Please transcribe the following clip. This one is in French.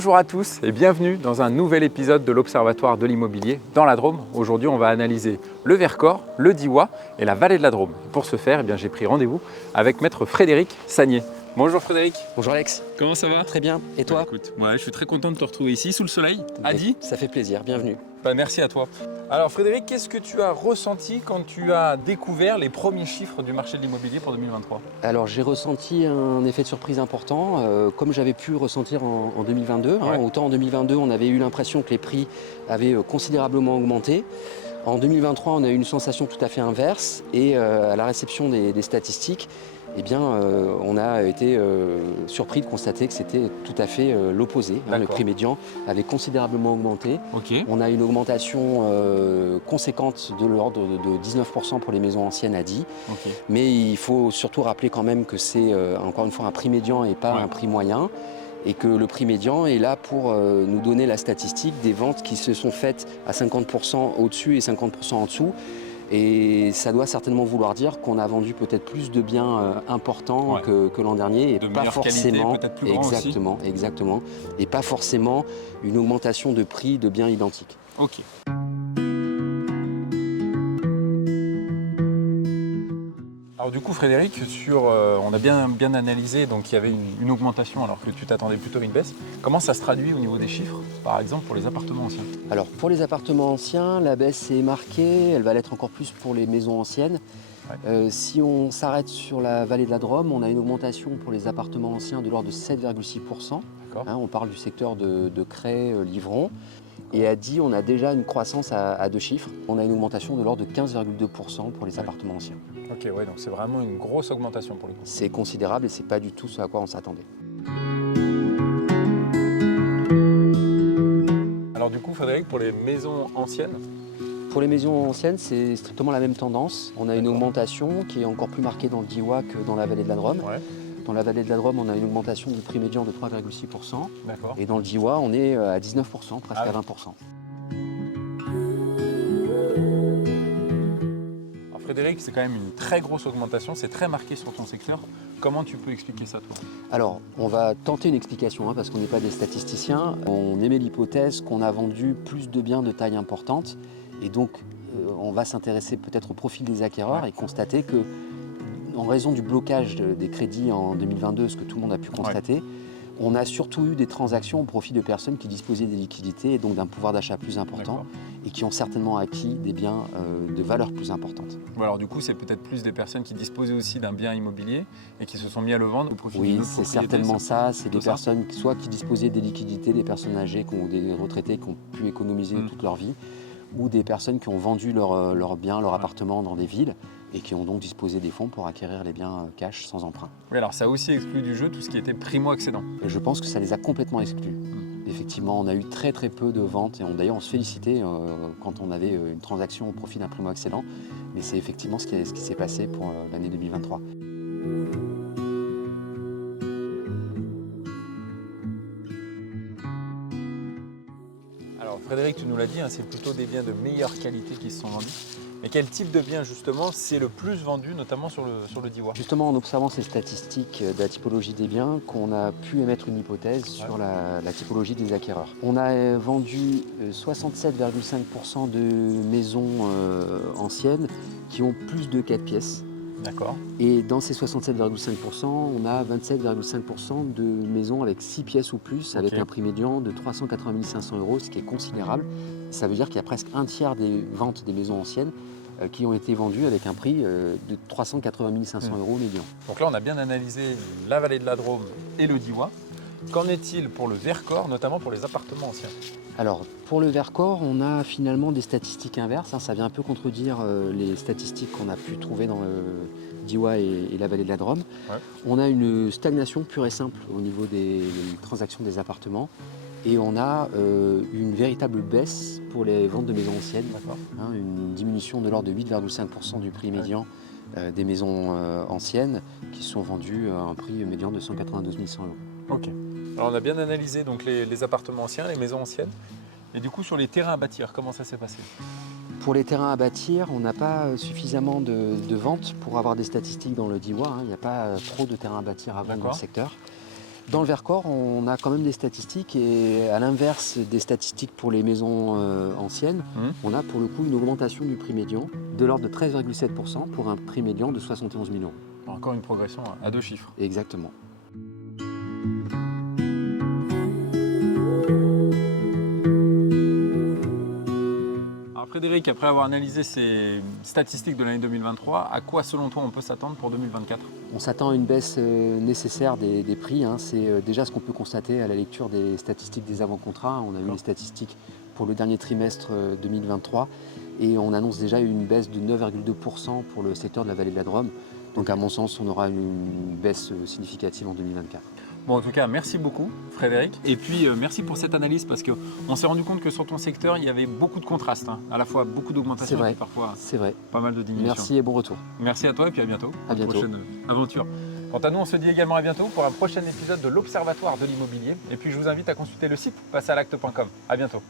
Bonjour à tous et bienvenue dans un nouvel épisode de l'Observatoire de l'immobilier dans la Drôme. Aujourd'hui, on va analyser le Vercors, le Diois et la vallée de la Drôme. Pour ce faire, j'ai pris rendez-vous avec maître Frédéric Sagnier. Bonjour Frédéric. Bonjour Alex. Comment ça va? Très bien. Et toi? Écoute, je suis très content de te retrouver ici sous le soleil, à Die. Ça fait plaisir, bienvenue. Merci à toi. Alors Frédéric, qu'est-ce que tu as ressenti quand tu as découvert les premiers chiffres du marché de l'immobilier pour 2023? Alors j'ai ressenti un effet de surprise important, comme j'avais pu ressentir en 2022. Ouais. Autant en 2022, on avait eu l'impression que les prix avaient considérablement augmenté. En 2023, on a eu une sensation tout à fait inverse et à la réception des statistiques, on a été surpris de constater que c'était tout à fait l'opposé. Le prix médian avait considérablement augmenté. Okay. On a une augmentation conséquente de l'ordre de 19% pour les maisons anciennes à Die. Okay. Mais il faut surtout rappeler quand même que c'est encore une fois un prix médian et pas un prix moyen. Et que le prix médian est là pour nous donner la statistique des ventes qui se sont faites à 50% au-dessus et 50% en dessous. Et ça doit certainement vouloir dire qu'on a vendu peut-être plus de biens importants que l'an dernier. Et de pas forcément, qualité, peut-être plus grand exactement, aussi. exactement. Et pas forcément une augmentation de prix de biens identiques. Ok. Alors du coup Frédéric, on a bien analysé, donc il y avait une augmentation alors que tu t'attendais plutôt à une baisse. Comment ça se traduit au niveau des chiffres, par exemple pour les appartements anciens? Alors pour les appartements anciens, la baisse est marquée, elle va l'être encore plus pour les maisons anciennes. Si on s'arrête sur la vallée de la Drôme, on a une augmentation pour les appartements anciens de l'ordre de 7,6%. On parle du secteur de Cré, Livron. Et à Die, on a déjà une croissance à deux chiffres. On a une augmentation de l'ordre de 15,2% pour les appartements anciens. Ok, donc c'est vraiment une grosse augmentation pour les coup. C'est considérable et c'est pas du tout ce à quoi on s'attendait. Alors du coup Frédéric, pour les maisons anciennes? Pour les maisons anciennes, c'est strictement la même tendance. On a une augmentation qui est encore plus marquée dans le Diois que dans la vallée de la Drôme. Dans la vallée de la Drôme, on a une augmentation du prix médian de 3,6%. Et dans le Diois, on est à 19%, presque à 20%. Alors Frédéric, c'est quand même une très grosse augmentation, c'est très marqué sur ton secteur. Comment tu peux expliquer ça toi? Alors, on va tenter une explication parce qu'on n'est pas des statisticiens. On émet l'hypothèse qu'on a vendu plus de biens de taille importante. Et donc, on va s'intéresser peut-être au profil des acquéreurs et constater que, en raison du blocage des crédits en 2022, ce que tout le monde a pu constater, on a surtout eu des transactions au profit de personnes qui disposaient des liquidités et donc d'un pouvoir d'achat plus important et qui ont certainement acquis des biens de valeur plus importante. Alors du coup, c'est peut-être plus des personnes qui disposaient aussi d'un bien immobilier et qui se sont mis à le vendre au profit de Oui, c'est certainement ça. C'est des personnes soit qui disposaient des liquidités, des personnes âgées ou des retraités qui ont pu économiser toute leur vie, ou des personnes qui ont vendu leurs biens, leur appartement dans des villes et qui ont donc disposé des fonds pour acquérir les biens cash sans emprunt. Oui, alors ça a aussi exclu du jeu tout ce qui était primo-accédant. Je pense que ça les a complètement exclus. Effectivement, on a eu très peu de ventes et d'ailleurs on se félicitait quand on avait une transaction au profit d'un primo-accédant, mais c'est effectivement ce qui s'est passé pour l'année 2023. Frédéric, tu nous l'as dit, c'est plutôt des biens de meilleure qualité qui se sont vendus. Mais quel type de bien justement c'est le plus vendu, notamment sur le Diois? Justement, en observant ces statistiques de la typologie des biens, qu'on a pu émettre une hypothèse sur la typologie des acquéreurs. On a vendu 67,5% de maisons anciennes qui ont plus de 4 pièces. D'accord. Et dans ces 67,5%, on a 27,5% de maisons avec 6 pièces ou plus, avec un prix médian de 380 500 €, ce qui est considérable. Ça veut dire qu'il y a presque un tiers des ventes des maisons anciennes qui ont été vendues avec un prix de 380 500 € médian. Donc là, on a bien analysé la vallée de la Drôme et le Diois. Qu'en est-il pour le Vercors, notamment pour les appartements anciens? Alors, pour le Vercors, on a finalement des statistiques inverses. Ça vient un peu contredire les statistiques qu'on a pu trouver dans le Diois et la vallée de la Drôme. On a une stagnation pure et simple au niveau des transactions des appartements. Et on a une véritable baisse pour les ventes de maisons anciennes. Une diminution de l'ordre de 8,5% du prix médian des maisons anciennes qui sont vendues à un prix médian de 192 100 €. Ok. Alors on a bien analysé donc, les appartements anciens, les maisons anciennes. Et du coup, sur les terrains à bâtir, comment ça s'est passé? Pour les terrains à bâtir, on n'a pas suffisamment de ventes pour avoir des statistiques dans le Diois. Il n'y a pas trop de terrains à bâtir à vendre dans le secteur. Dans le Vercors, on a quand même des statistiques et à l'inverse des statistiques pour les maisons anciennes, on a pour le coup une augmentation du prix médian de l'ordre de 13,7% pour un prix médian de 71 000 euros. Encore une progression à 2 chiffres. Exactement. Alors Frédéric, après avoir analysé ces statistiques de l'année 2023, à quoi selon toi on peut s'attendre pour 2024? On s'attend à une baisse nécessaire des prix. C'est déjà ce qu'on peut constater à la lecture des statistiques des avant-contrats. On a eu les statistiques pour le dernier trimestre 2023 et on annonce déjà une baisse de 9,2% pour le secteur de la vallée de la Drôme. Donc à mon sens, on aura une baisse significative en 2024. Bon, en tout cas, merci beaucoup Frédéric. Et puis merci pour cette analyse parce qu'on s'est rendu compte que sur ton secteur, il y avait beaucoup de contrastes, à la fois beaucoup d'augmentation et parfois pas mal de diminution. Merci et bon retour. Merci à toi et puis à bientôt. À bientôt. Pour une prochaine aventure. Quant à nous, on se dit également à bientôt pour un prochain épisode de l'Observatoire de l'immobilier. Et puis je vous invite à consulter le site passealacte.com. À bientôt.